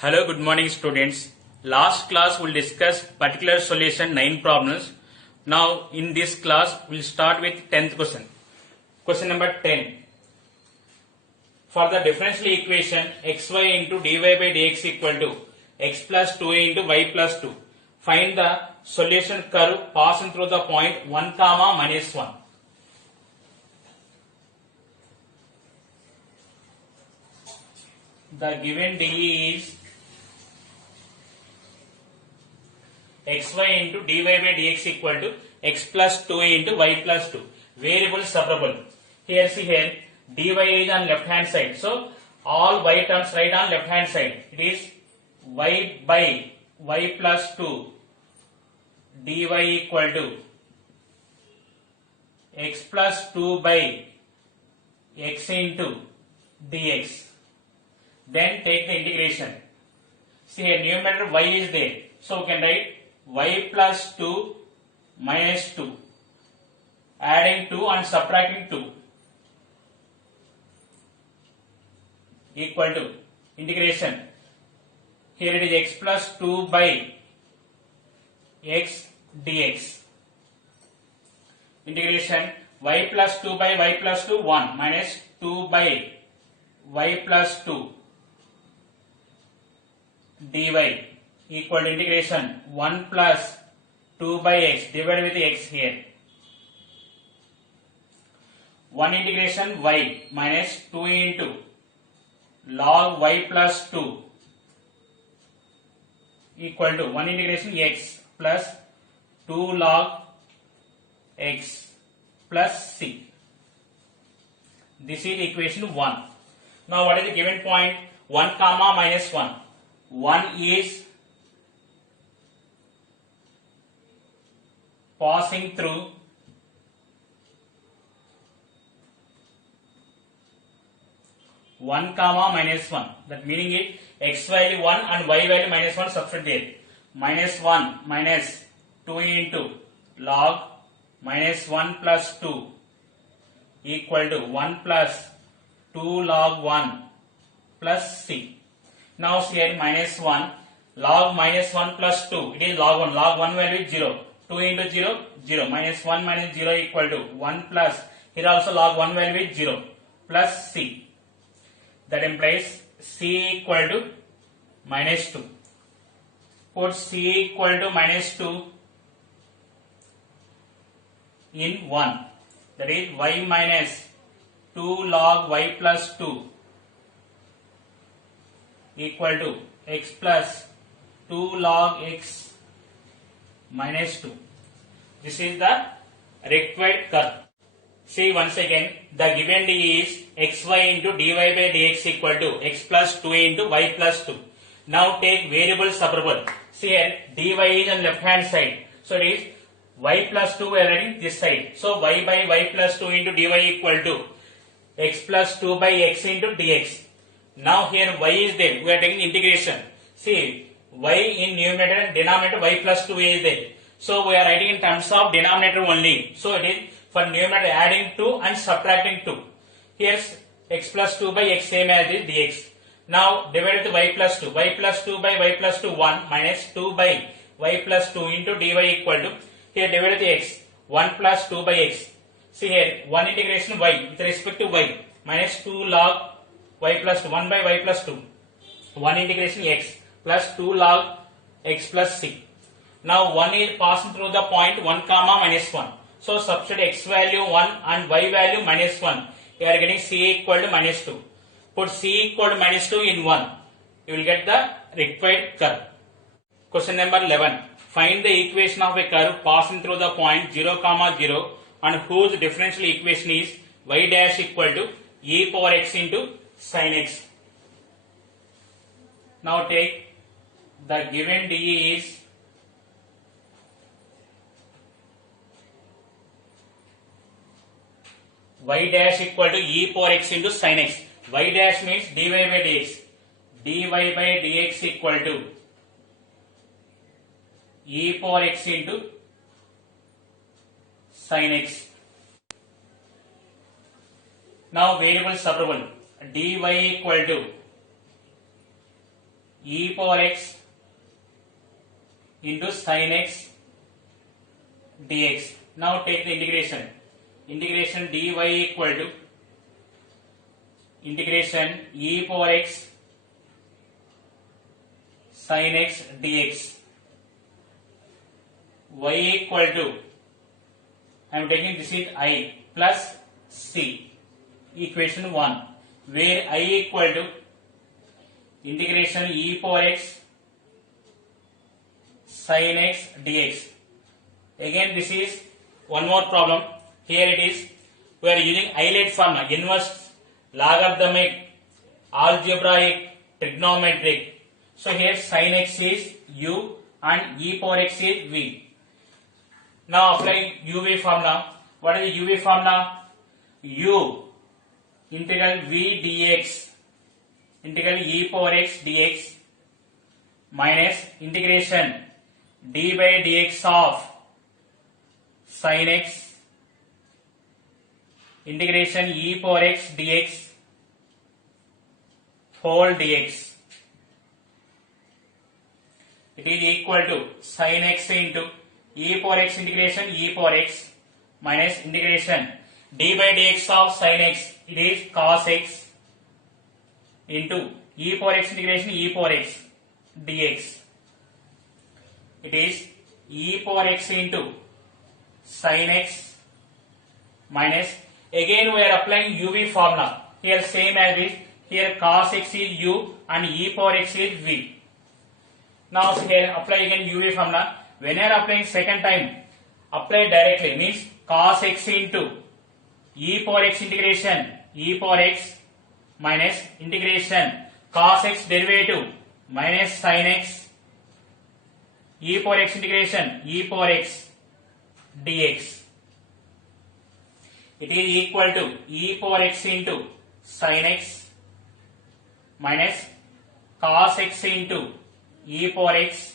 Hello, good morning students. Last class we'll discuss particular solution 9 problems. Now in this class we'll start with 10th question. Question number 10. For the differential equation xy into dy by dx equal to x plus 2a into y plus 2. Find the solution curve passing through the point 1 comma minus 1. The given DE is xy into dy by dx equal to x plus 2a into y plus 2. Variable separable. Here see here dy is on left hand side. So all y terms right on left hand side. It is y by y plus 2 dy equal to x plus 2 by x into dx. Then take the integration. See here numerator y is there. So we can write y plus 2 minus 2. Adding 2 and subtracting 2. Equal to integration. Here it is x plus 2 by x dx. Integration y plus 2 by y plus 2 1 minus 2 by y plus 2 dy equal to integration 1 plus 2 by x divided with x here. 1 integration y minus 2 into log y plus 2 equal to 1 integration x plus 2 log x plus c. This is equation 1. Now what is the given point? 1 comma minus 1. 1 is passing through one comma minus 1. That meaning it x value 1 and y value minus 1 substitute there. Minus 1 minus 2 into log minus 1 plus 2 equal to 1 plus 2 log 1 plus c. Now here minus 1 log minus 1 plus 2. It is log 1. Log 1 value is 0. 2 into 0, 0. Minus 1 minus 0 equal to 1 plus. Here also log 1 value is 0 plus c. That implies c equal to minus 2. Put c equal to minus 2 in 1. That is y minus 2 log y plus 2 equal to x plus 2 log x minus 2. This is the required curve. See once again, the given D is xy into dy by dx equal to x plus 2 into y plus 2. Now take variable separable. See here dy is on left hand side. So it is y plus 2 we are writing this side. So y by y plus 2 into dy equal to x plus 2 by x into dx. Now here y is there. We are taking integration. See y in numerator and denominator y plus 2 is there. So we are writing in terms of denominator only. So it is for numerator adding 2 and subtracting 2. Here's x plus 2 by x same as is dx. Now divide with y plus 2. Y plus 2 by y plus 2 1 minus 2 by y plus 2 into dy equal to, here divide with x 1 plus 2 by x. See here 1 integration y with respect to y minus 2 log y plus 2 1 by y plus 2. 1 integration x plus 2 log x plus c. Now 1 is passing through the point 1 comma minus 1. So substitute x value 1 and y value minus 1. You are getting c equal to minus 2. Put c equal to minus 2 in 1. You will get the required curve. Question number 11. Find the equation of a curve passing through the point 0 comma 0 and whose differential equation is y dash equal to e power x into sin x. Now take the given DE is y dash equal to e power x into sin x. Y dash means dy by dx. dy by dx equal to e power x into sin x. Now variable separable. dy equal to e power x into sin x dx. Now take the integration. Integration dy equal to integration e power x sin x dx. Y equal to, I am taking this is I plus c, equation 1, where I equal to integration e power x sin x dx. Again this is one more problem. Here it is, we are using Euler formula, inverse, logarithmic, algebraic, trigonometric. So here sin x is u and e power x is v. Now apply uv formula. What is the uv formula? U integral v dx, integral e power x dx, minus integration d by dx of sin x, integration e power x dx whole dx. It is equal to sin x into e power x integration e power x minus integration d by dx of sin x, it is cos x into e power x integration e power x dx. It is e power x into sin x minus, again we are applying uv formula. Here same as this, here cos x is u and e power x is v. Now here apply again uv formula. When you are applying second time, apply directly, means cos x into e power x integration e power x minus integration cos x derivative minus sin x e power x integration e power x dx. It is equal to e power x into sin x minus cos x into e power x.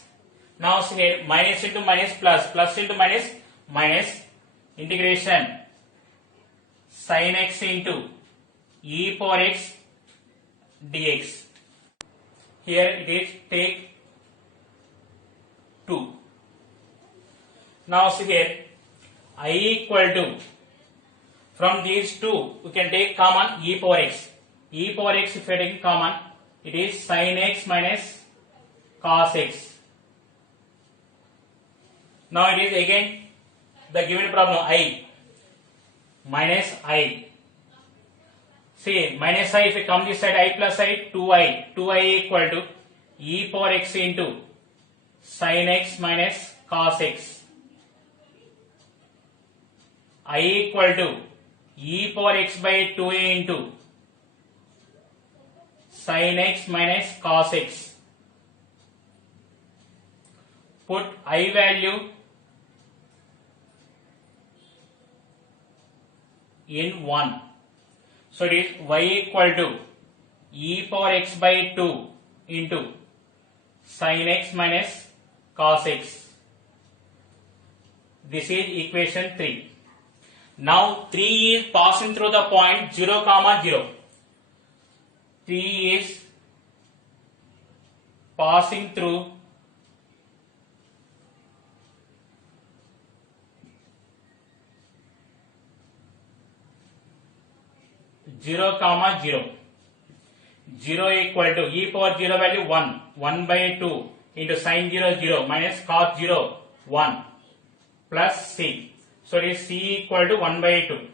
Now see here, minus into minus plus, plus into minus minus, integration sin x into e power x dx. Here it is take 2. Now see here, I equal to, from these two we can take common e power x. E power x if you are taking common, it is sin x minus cos x. Now it is again the given problem I minus I. See minus I, if you come this side I plus I, 2I. 2I equal to e power x into sin x minus cos x. I equal to e power x by 2a into sin x minus cos x. Put I value in 1. So it is y equal to e power x by 2 into sin x minus cos x. This is equation 3. Now 3 is passing through the point 0, 0. 3 is passing through zero comma 0. 0 equal to e power 0 value 1. 1 by 2 into sin 0 0 minus cos 0 1 plus c. So it is c equal to 1 by 2.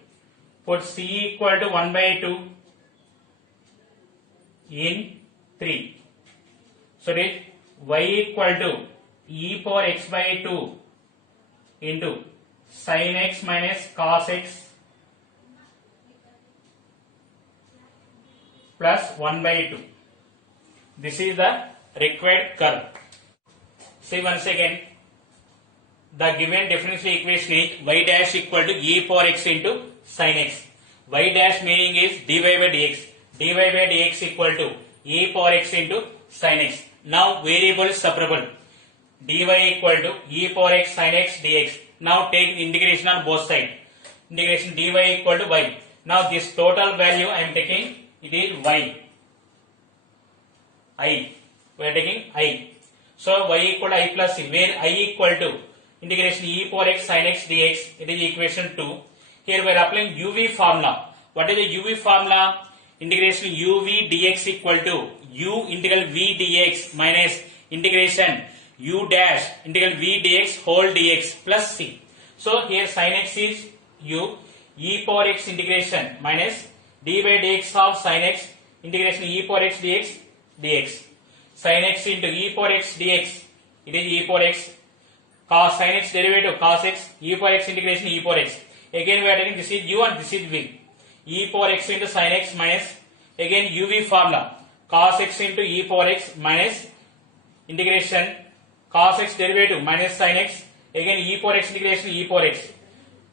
Put c equal to 1 by 2 in 3. So it is y equal to e power x by 2 into sin x minus cos x plus 1 by 2. This is the required curve. See once again, the given differential equation is y dash equal to e power x into sin x. Y dash meaning is dy by dx. Dy by dx equal to e power x into sin x. Now variable separable. Dy equal to e power x sin x dx. Now take integration on both sides. Integration dy equal to y. Now this total value I am taking, it is y. I we are taking I. So y equal to I plus c, where I equal to integration e power x sin x dx, it is equation 2. Here we are applying UV formula. What is the UV formula? Integration UV dx equal to u integral v dx minus integration u dash integral v dx whole dx plus c. So here sin x is u, e power x integration minus d by dx of sin x integration e power x dx. Sin x into e power x dx, it is e power x, cos sin x derivative cos x, e power x integration e power x. Again we are taking this is u and this is v. E power x into sin x minus again uv formula cos x into e power x minus integration cos x derivative minus sin x, again e power x integration e power x.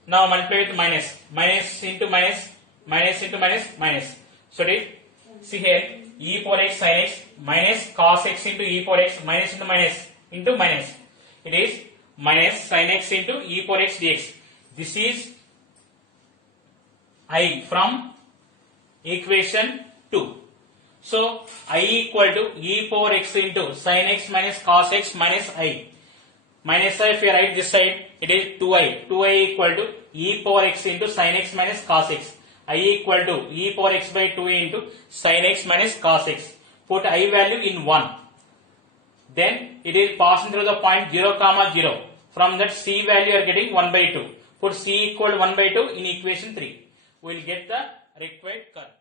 Now multiply with minus, minus into minus, minus into minus, minus. So it is, see here, e power x sin x minus cos x into e power x minus into minus into minus. It is minus sin x into e power x dx. This is I from equation 2. So I equal to e power x into sin x minus cos x minus I. Minus I, if you write this side, it is 2i. 2i equal to e power x into sin x minus cos x. I equal to e power x by 2 into sin x minus cos x. Put I value in 1. Then it is passing through the point 0, 0. From that c value you are getting 1 by 2. Put c equal to 1 by 2 in equation 3. We will get the required curve.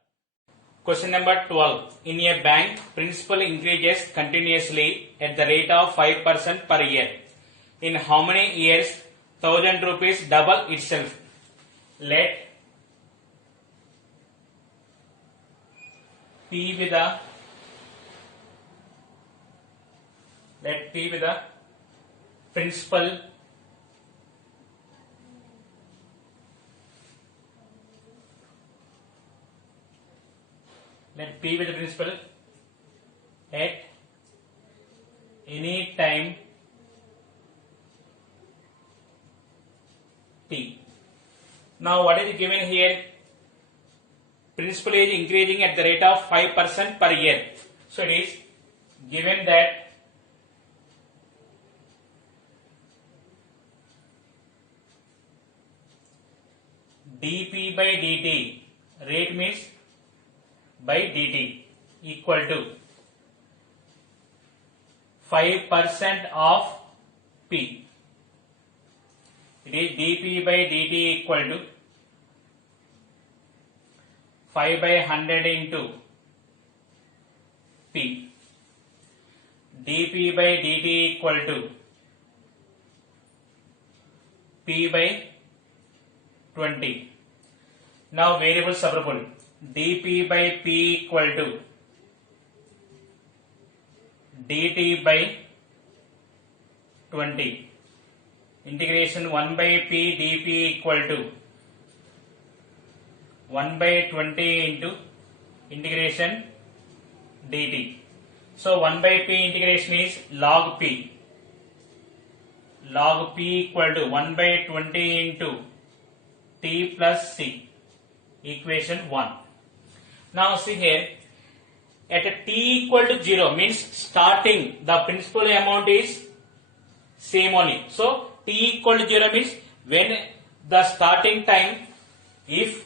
Question number 12. In a bank, principal increases continuously at the rate of 5% per year. In how many years 1000 rupees double itself? Let P be the principal at any time t. Now what is given here? Principal is increasing at the rate of 5% per year. So it is given that dp by dt, rate means by dt, equal to 5% of p. It is dp by dt equal to 5 by 100 into p. dp by dt equal to p by 20. Now variable separable. dp by p equal to dt by 20. Integration 1 by p dp equal to 1 by 20 into integration dt. So 1 by p integration is log p. Log p equal to 1 by 20 into t plus c. Equation 1. Now see here, at a t equal to 0 means starting the principal amount is same only. So t equal to 0 means when the starting time, if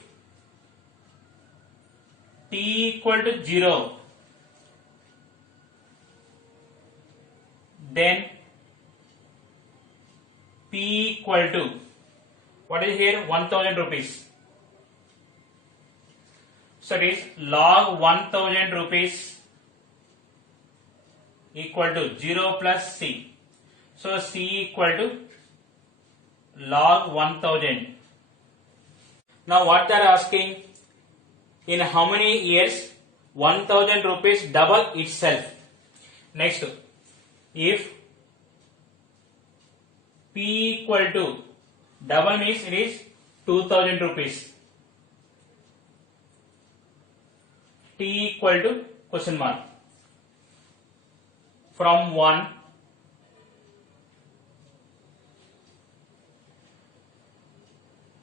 t equal to 0, then p equal to, what is here, 1000 rupees. So it is log 1000 rupees equal to 0 plus c. So c equal to log 1000. Now what they are asking, in how many years 1000 rupees double itself. Next, if p equal to double means it is 2000 rupees. T equal to question mark. From 1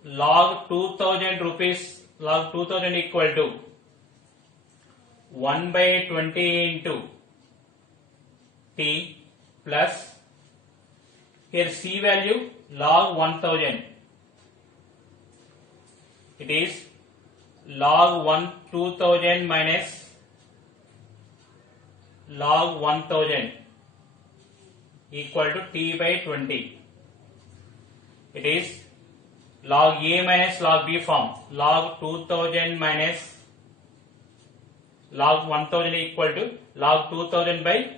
log 2000 rupees, log 2000 equal to 1 by 20 into t plus here c value log 1000. It is log 2000 minus log 1000 equal to t by 20. It is log a minus log b form. Log 2000 minus log 1000 equal to log 2000 by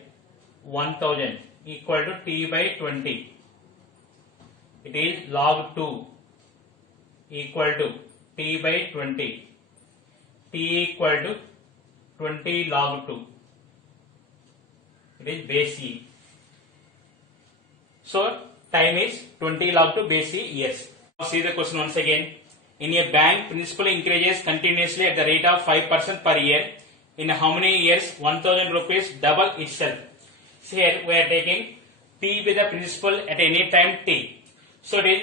1000 equal to t by 20. It is log 2 equal to t by 20. T equal to 20 log 2. It is base e. So time is 20 log 2 base e years. See the question once again. In a bank, principal increases continuously at the rate of 5% per year. In how many years? 1000 rupees double itself. So here we are taking P with the principal at any time t. So it is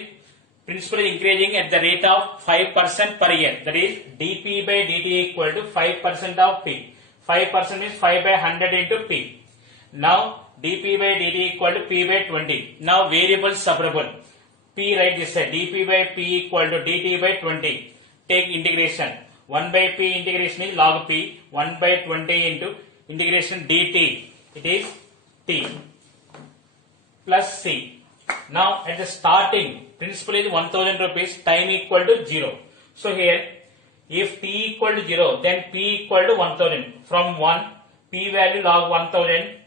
principal is increasing at the rate of 5% per year. That is dp by dt equal to 5% of p. 5% is 5 by 100 into p. Now dp by dt equal to p by 20. Now variable separable. P right this side. dp by p equal to dt by 20. Take integration. 1 by p integration is log p. 1 by 20 into integration dt. It is t plus c. Now at the starting principal is 1000 rupees, time equal to 0. So here if t equal to 0 then p equal to 1000. From 1 p value log 1000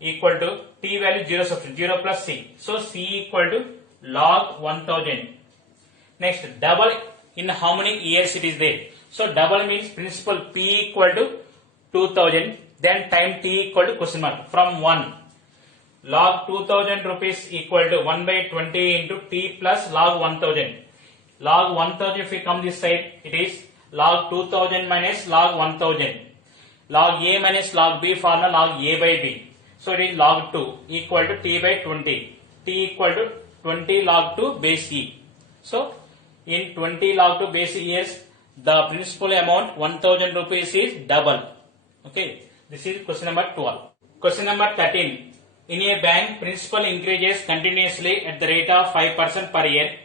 equal to t value 0 substitute 0 plus c. So c equal to log 1000. Next double in how many years it is there. So double means principal p equal to 2000 then time t equal to question mark from 1. Log 2000 rupees equal to 1 by 20 into t plus log 1000. Log 1000 if we come this side it is log 2000 minus log 1000. Log a minus log b formula log a by b. So it is log 2 equal to t by 20. T equal to 20 log 2 base e. So in 20 log 2 base e years the principal amount 1000 rupees is double. Okay. This is question number 12. Question number 13. In a bank, principal increases continuously at the rate of 5% per year.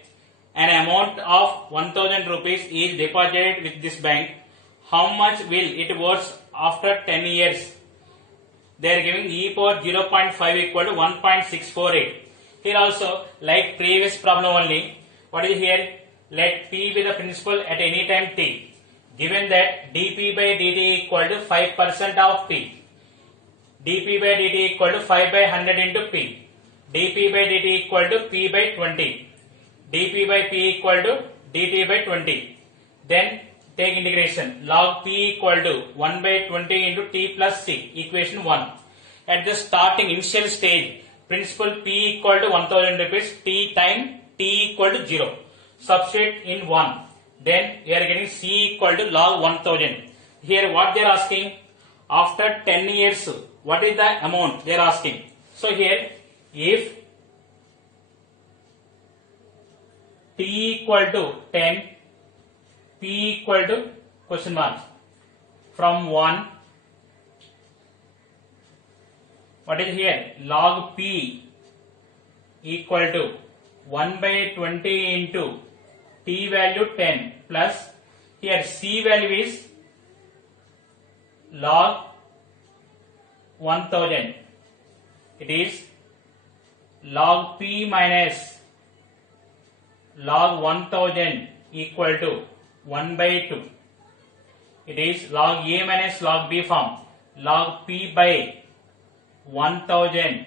An amount of 1000 rupees is deposited with this bank. How much will it worth after 10 years? They are giving e power 0.5 equal to 1.648. Here also, like previous problem only, what is here? Let p be the principal at any time t. Given that dp by dt equal to 5% of p. dp by dt equal to 5 by 100 into p. dp by dt equal to p by 20. dp by p equal to dt by 20. Then take integration. Log p equal to 1 by 20 into t plus c. Equation 1. At the starting initial stage, principal p equal to 1000 rupees, t time t equal to 0. Substitute in 1. Then we are getting c equal to log 1000. Here what they are asking? After 10 years, what is the amount they are asking? So here, if t equal to 10, p equal to question mark from 1, what is here? Log p equal to 1 by 20 into t value 10 plus here c value is log 1000. It is log p minus log 1000 equal to 1 by 2. It is log a minus log b form. Log p by 1000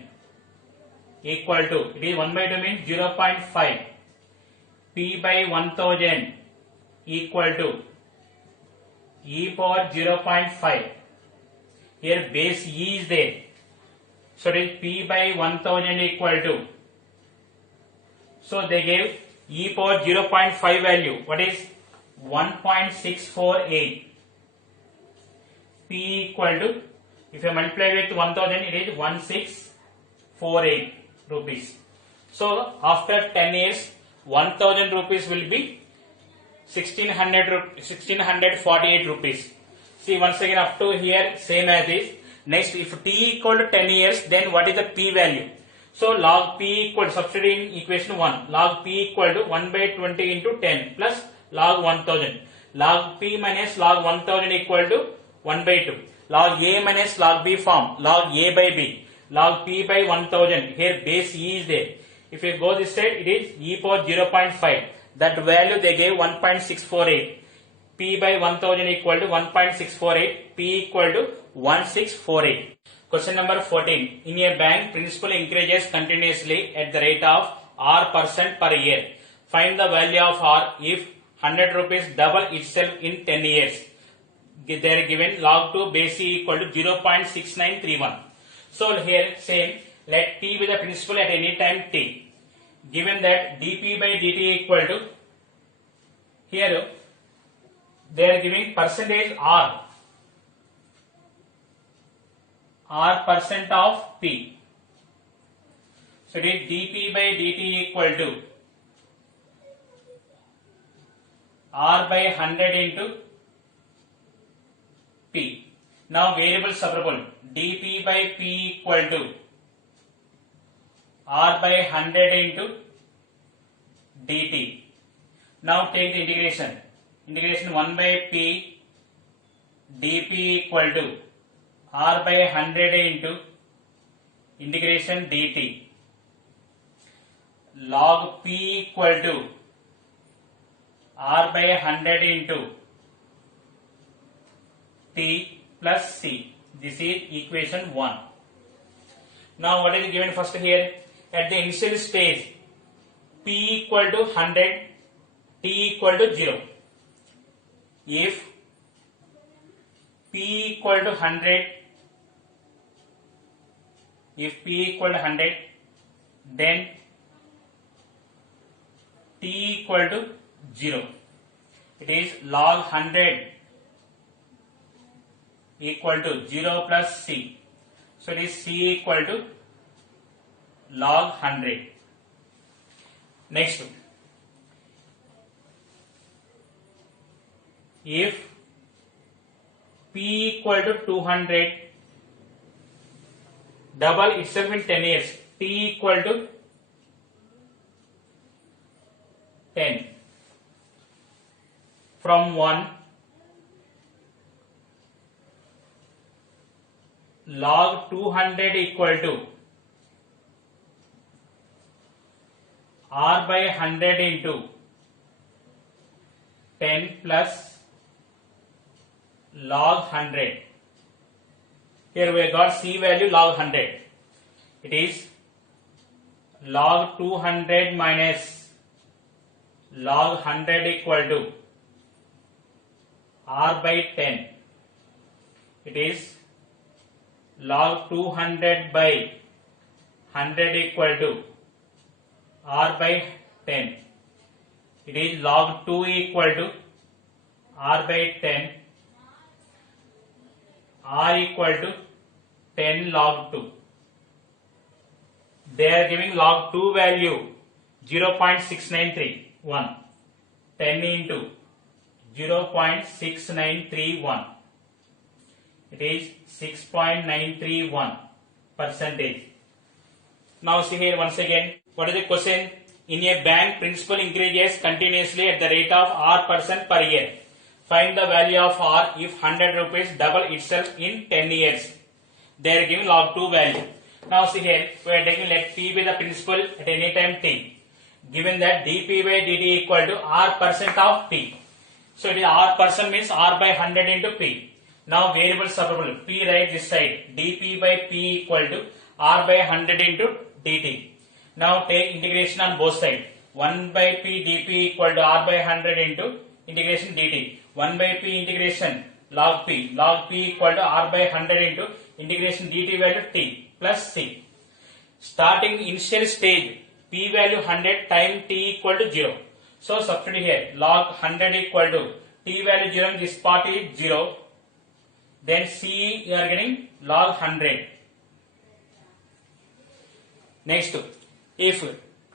equal to, it is 1 by 2 means 0.5. P by 1000 equal to e power 0.5. Here base e is there. So it is p by 1000 equal to. So they gave e power 0.5 value. What is 1.648. P equal to, if you multiply with 1000 it is 1648 rupees. So after 10 years 1000 rupees will be 1648 rupees. See once again up to here same as this. Next, if t equal to 10 years, then what is the p value? So log p equal, substitute in equation 1, log p equal to 1 by 20 into 10 plus log 1000. Log p minus log 1000 equal to 1 by 2. Log a minus log b form, log a by b. Log p by 1000, here base e is there. If you go this side, it is e power 0.5. That value they gave 1.648. P by 1000 equal to 1.648. P equal to 1648. Question number 14. In a bank, principal increases continuously at the rate of R% per year. Find the value of R if 100 rupees double itself in 10 years. They are given log 2 base e equal to 0.6931. So here same, let t be the principal at any time t. Given that dp by dt equal to, here they are giving percentage R percent of p. So it is dp by dt equal to R by 100 into p. Now variable separable, dp by p equal to R by 100 into dt. Now take the integration. Integration 1 by p dp equal to R by 100 into integration dt. Log p equal to R by 100 into t plus c. This is equation 1. Now what is given first here? At the initial stage, p equal to 100, t equal to 0. If p equal to 100, then t equal to 0. It is log 100 equal to 0 plus c. So it is c equal to log 100. Next, if p equal to 200 double itself in 10 years, t equal to 10. From 1, log 200 equal to R by 100 into 10 plus log 100. Here we got c value log 100. It is log 200 minus log 100 equal to R by 10. It is log 200 by 100 equal to R by 10. It is log 2 equal to R by 10. R equal to 10 log 2. They are giving log 2 value 0.6931. 10 into 0.6931. It is 6.931 percentage. Now see here once again, what is the question? In a bank, principal increases continuously at the rate of R% per year. Find the value of R if 100 rupees double itself in 10 years. They are giving log 2 value. Now see here, we are taking let p be the principal at any time t. Given that dp by dt equal to R% of p. So it is R% means R by 100 into p. Now variable separable, p right this side, dp by p equal to R by 100 into dt. Now take integration on both sides. 1 by p dp equal to R by 100 into integration dt. 1 by p integration log p. Log p equal to R by 100 into integration dt value t plus c. Starting initial stage, p value 100 time t equal to 0. So substitute here, log 100 equal to t value 0, this part is 0. Then c you are getting log 100. Next, if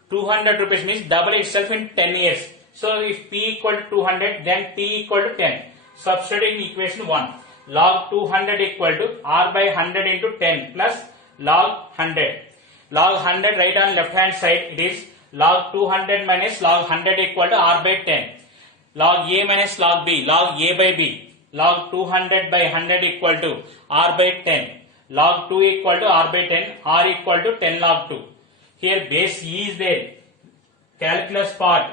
200 rupees means double itself in 10 years. So if p equal to 200, then t equal to 10. Substitute in equation 1. log 200 equal to r by 100 into 10 plus log 100. Log 100 right on left hand side, it is log 200 minus log 100 equal to r by 10. Log a minus log b, log a by b. Log 200 by 100 equal to r by 10. Log 2 equal to r by 10, r equal to 10 log 2. Here base e is there. Calculus part,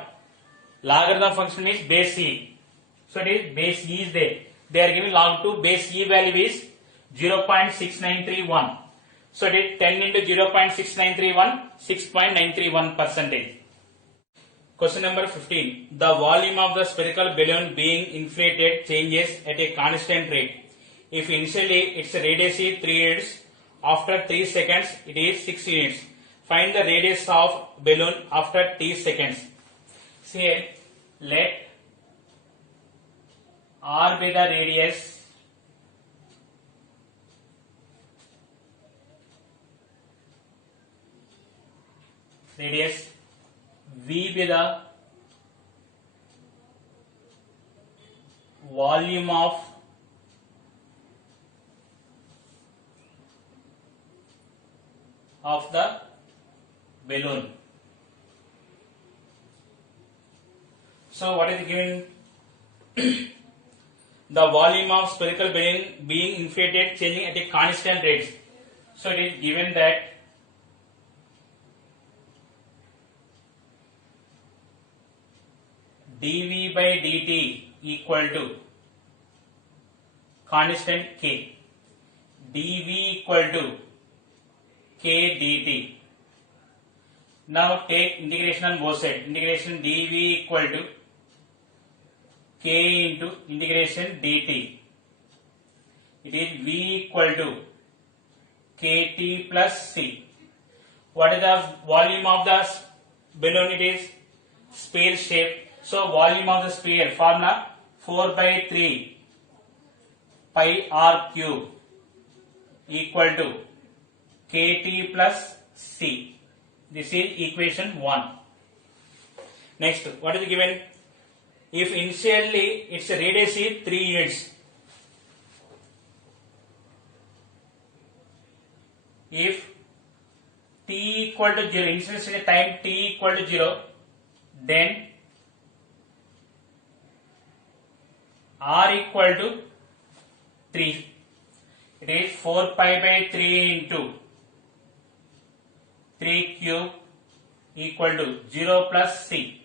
logarithm function is base e. So it is base e is there. They are giving log 2, base e value is 0.6931. So it is 10 into 0.6931, 6.931 percentage. Question number 15. The volume of the spherical balloon being inflated changes at a constant rate. If initially its radius is 3 units, after 3 seconds it is 6 units. Find the radius of balloon after t seconds. So here, let r be the radius, v be the volume of the balloon. So what is given? The volume of spherical balloon being inflated changing at a constant rate. So it is given that dV by dt equal to constant k. dV equal to k dt. Now take integration on both sides. Integration dV equal to k into integration dt. It is v equal to kt plus c. What is the volume of the balloon? It is sphere shape. So volume of the sphere formula 4 by 3 pi r cube equal to kt plus c. This is equation 1. Next, what is given? If initially its radius is 3 units, if t equal to 0, initial time t equal to 0, then r equal to 3. It is 4 pi by 3 into 3 cube equal to 0 plus c.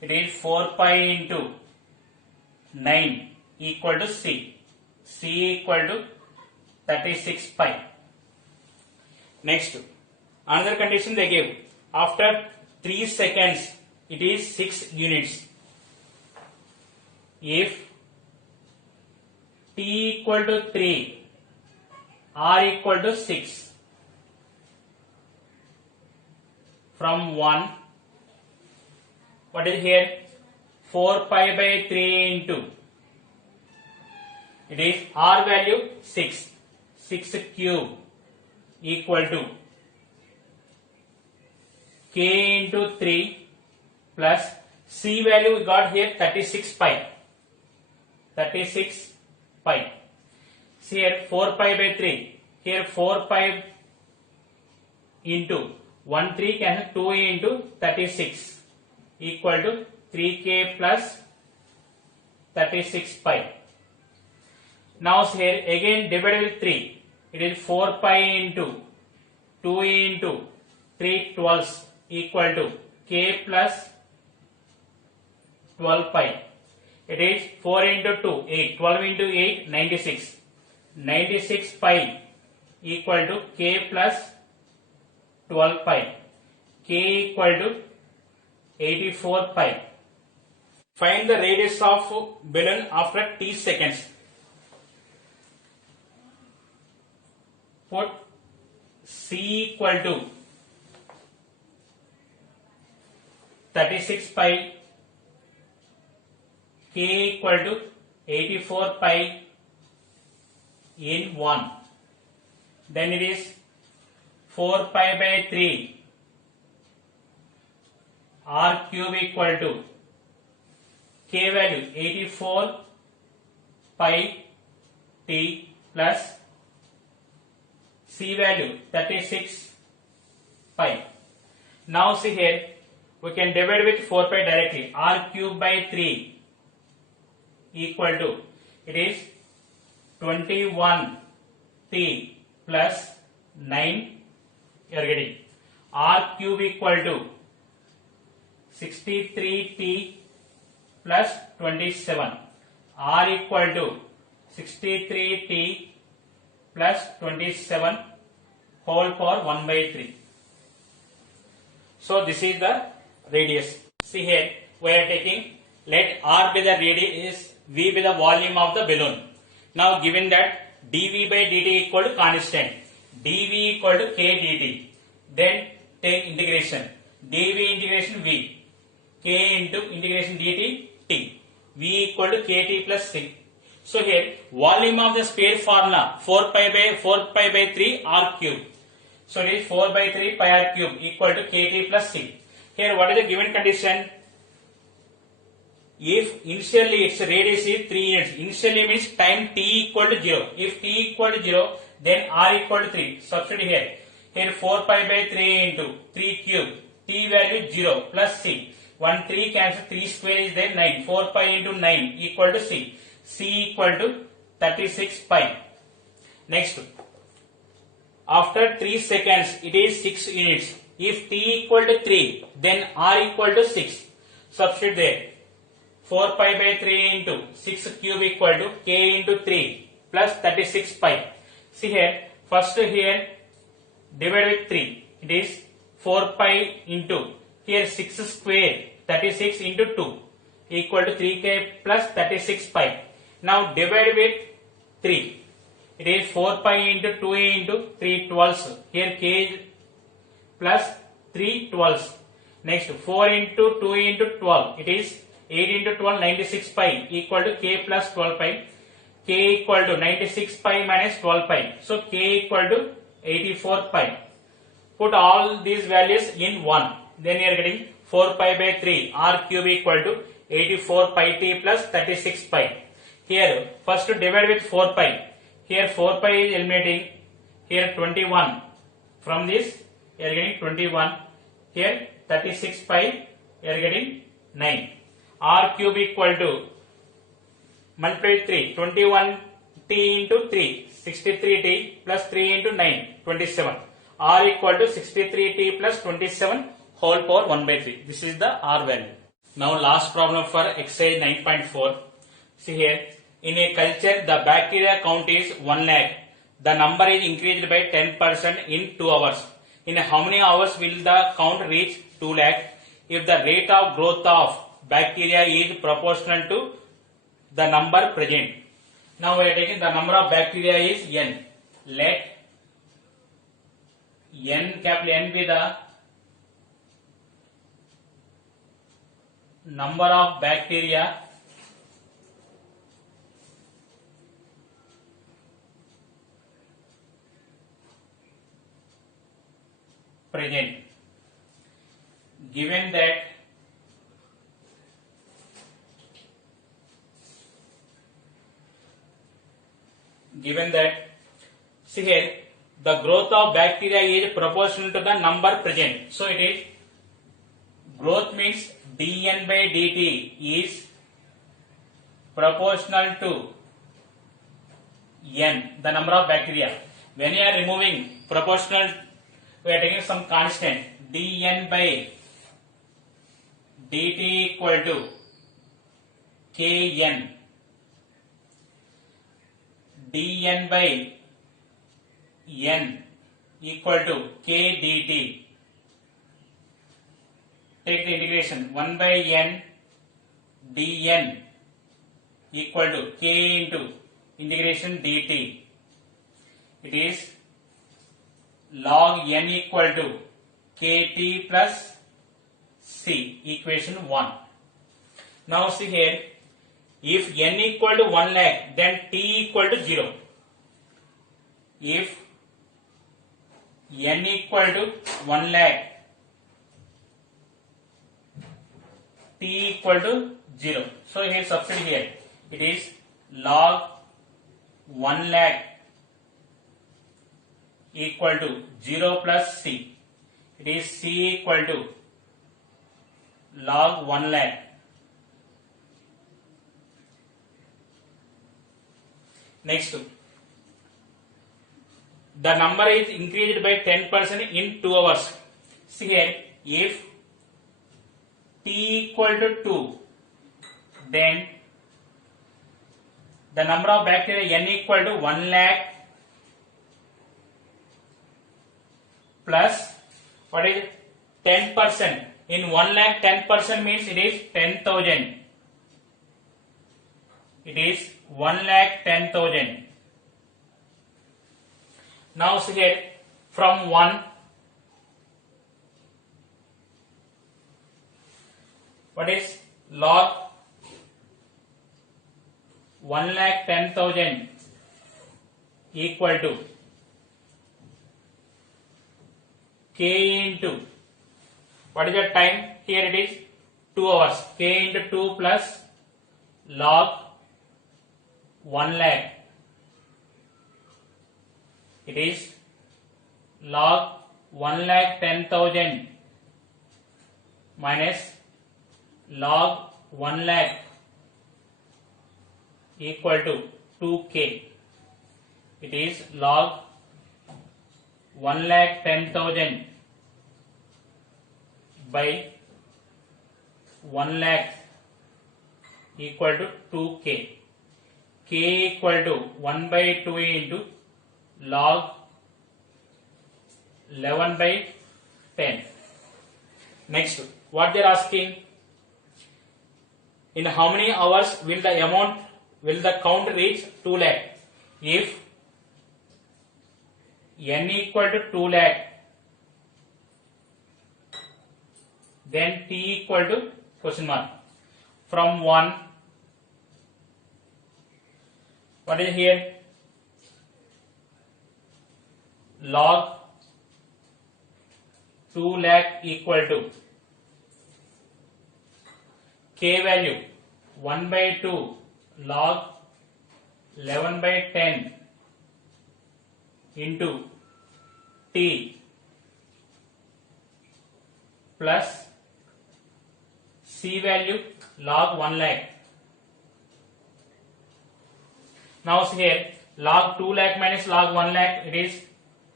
It is 4 pi into 9 equal to c. c equal to 36 pi. Next, another condition they gave. After 3 seconds, it is 6 units. If t equal to 3, r equal to 6. From 1, what is here? 4 pi by 3 into, it is r value 6. 6 cube equal to k into 3 plus c value we got here 36 pi. 36 pi. See here 4 pi by 3. Here 4 pi into 1 3 cancel 2 into 36 equal to 3k plus 36 pi. Now here again divided with 3. It is 4 pi into 2 into 3 12 equal to k plus 12 pi. It is 4 into 2, 8. 12 into 8, 96. 96 pi equal to k plus 12 pi. K equal to 84 pi. Find the radius of balloon after t seconds. Put c equal to 36 pi, k equal to 84 pi in 1. Then it is 4 pi by 3 r cube equal to k value 84 pi t plus c value 36 pi. Now see here, we can divide with 4 pi directly. R cube by 3 equal to, it is 21 t plus 9. You are getting R cube equal to 63 t plus 27. R equal to 63 t plus 27 whole power 1 by 3. So this is the radius. See here, we are taking, let R be the radius, V be the volume of the balloon. Now given that dV by dt equal to constant, dV equal to k dt, then take integration, dV integration V, k into integration dt t, V equal to kt plus c. So here volume of the sphere formula 4 pi by 3 R cube. So it is 4 by 3 pi R cube equal to kt plus c. Here what is the given condition? If initially its radius is 3 units, initially means time t equal to 0. If t equal to 0, then R equal to 3. Substitute here. Here 4 pi by 3 into 3 cube, t value 0 plus c. 1 3 cancel, 3 square is there 9. 4 pi into 9 equal to c. C equal to 36 pi. Next, after 3 seconds it is 6 units. If t equal to 3, then R equal to 6. Substitute there. 4 pi by 3 into 6 cube equal to k into 3 plus 36 pi. See here, first here divide with 3. It is 4 pi into, here 6 square, 36 into 2 equal to 3k plus 36 pi. Now divide with 3. It is 4 pi into 2 into 3 twelves. Here k plus 3 twelves. Next 4 into 2 into 12. It is 8 into 12, 96 pi equal to k plus 12 pi. K equal to 96 pi minus 12 pi. So k equal to 84 pi. Put all these values in 1. Then you are getting 4 pi by 3 R cube equal to 84 pi t plus 36 pi. Here first divide with 4 pi. Here 4 pi is eliminating. Here 21. From this you are getting 21. Here 36 pi you are getting 9. R cube equal to, multiply with 3, 21 t into 3, 63 t plus 3 into 9, 27. R equal to 63 t plus 27 whole power 1 by 3. This is the R value. Now last problem for exercise 9.4. See here, in a culture the bacteria count is 1 lakh. The number is increased by 10% in 2 hours. In how many hours will the count reach 2 lakh? If the rate of growth of bacteria is proportional to the number present. Now we are taking the number of bacteria is n. Let n, capital N, be the number of bacteria present. Given that see here, the growth of bacteria is proportional to the number present. So it is, growth means dN by dt is proportional to n, the number of bacteria. When you are removing proportional, we are taking some constant, dN by dt equal to kn. dN by n equal to k dt. Take the integration, 1 by n dn equal to k into integration dt. It is log n equal to kt plus c, equation 1. Now see here, if n equal to 1 lakh, then t equal to 0. If n equal to 1 lakh, t equal to 0. So here substitute here, it is log 1 lakh equal to 0 plus C. It is C equal to log 1 lakh. Next, the number is increased by 10% in 2 hours. See here, if T equal to 2, then the number of bacteria N equal to 1 lakh plus what is 10%. In 1 lakh 10% means it is 10,000. It is 1 lakh 10,000. Now see here, from 1, what is log 1 lakh 10,000 equal to K into, what is the time? Here it is 2 hours. K into 2 plus log 1 lakh. It is log 1 lakh 10,000 minus log 1 lakh equal to 2K. It is log 1 lakh 10,000 by 1 lakh equal to 2K. K equal to 1 by 2 into log 11 by 10. Next, what they are asking, in how many hours will the count reach 2 lakh? If N equal to 2 lakh, then T equal to question mark. From 1, what is here? Log 2 lakh equal to K value 1 by 2 log 11 by 10 into T plus C value log 1 lakh. Now see here, log 2 lakh minus log 1 lakh, it is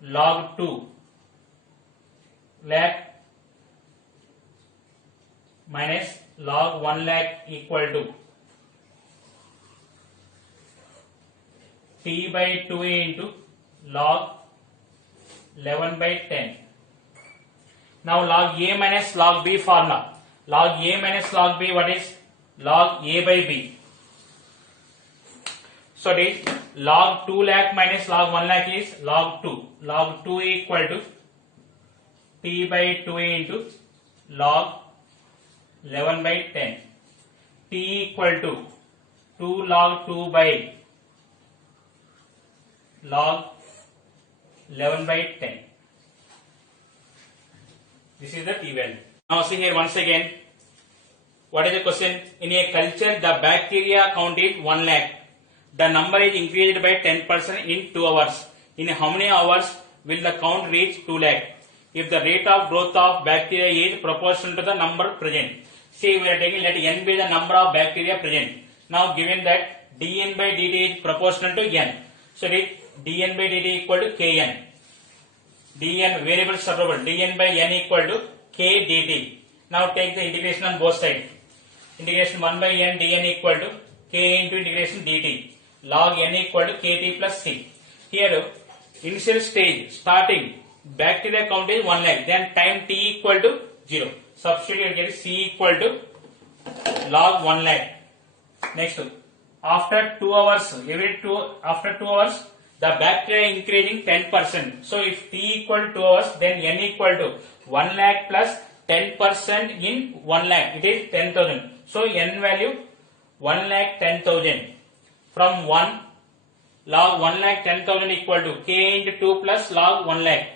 log 2 lakh minus log 1 lakh equal to T by 2 into log 11 by 10. Now log A minus log B formula. Log A minus log B, what is? Log A by B. So it is log 2 lakh minus log 1 lakh is log 2. Log 2 equal to T by 2 into log 11 by 10. T equal to 2 log 2 by log 11 by 10. This is the T value. Now see here once again, what is the question? In a culture, the bacteria count is 1 lakh. The number is increased by 10% in 2 hours. In how many hours will the count reach 2 lakh? If the rate of growth of bacteria is proportional to the number present. See, we are taking, let n be the number of bacteria present. Now given that dn by dt is proportional to n. So it is dn by dt equal to kn. dn variable separable, dn by n equal to k dt. Now take the integration on both sides. Integration 1 by n dn equal to k into integration dt. Log n equal to kt plus c. Here initial stage starting bacteria count is 1 lakh, then time t equal to 0. Substitute get c equal to log 1 lakh. Next, after 2 hours, after 2 hours, the bacteria increasing 10%. So if t equal to 2 hours, then n equal to 1 lakh plus 10% in 1 lakh. It is 10,000. So n value 1 lakh 10,000. From 1 log 1 lakh 10,000 equal to k into 2 plus log 1 lakh.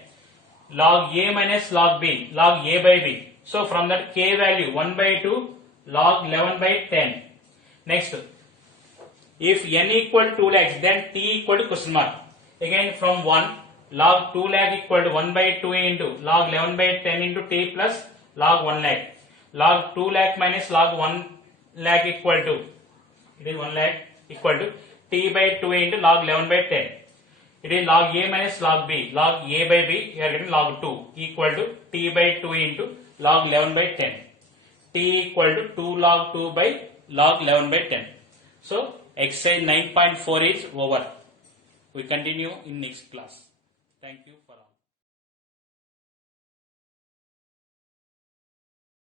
Log A minus log B, log A by B. So from that k value 1 by 2 log 11 by 10. Next, If n equal to 2 lakhs, then t equal to question mark. Again from 1, log 2 lakh equal to 1 by 2 into log 11 by 10 into t plus log 1 lakh. Log 2 lakh minus log 1 lakh equal to, it is 1 lakh equal to t by 2 into log 11 by 10. It is log a minus log b. Log a by b, you are getting log 2 equal to t by 2 into log 11 by 10. T equal to 2 log 2 by log 11 by 10. So exercise 9.4 is over. We continue in next class. Thank you.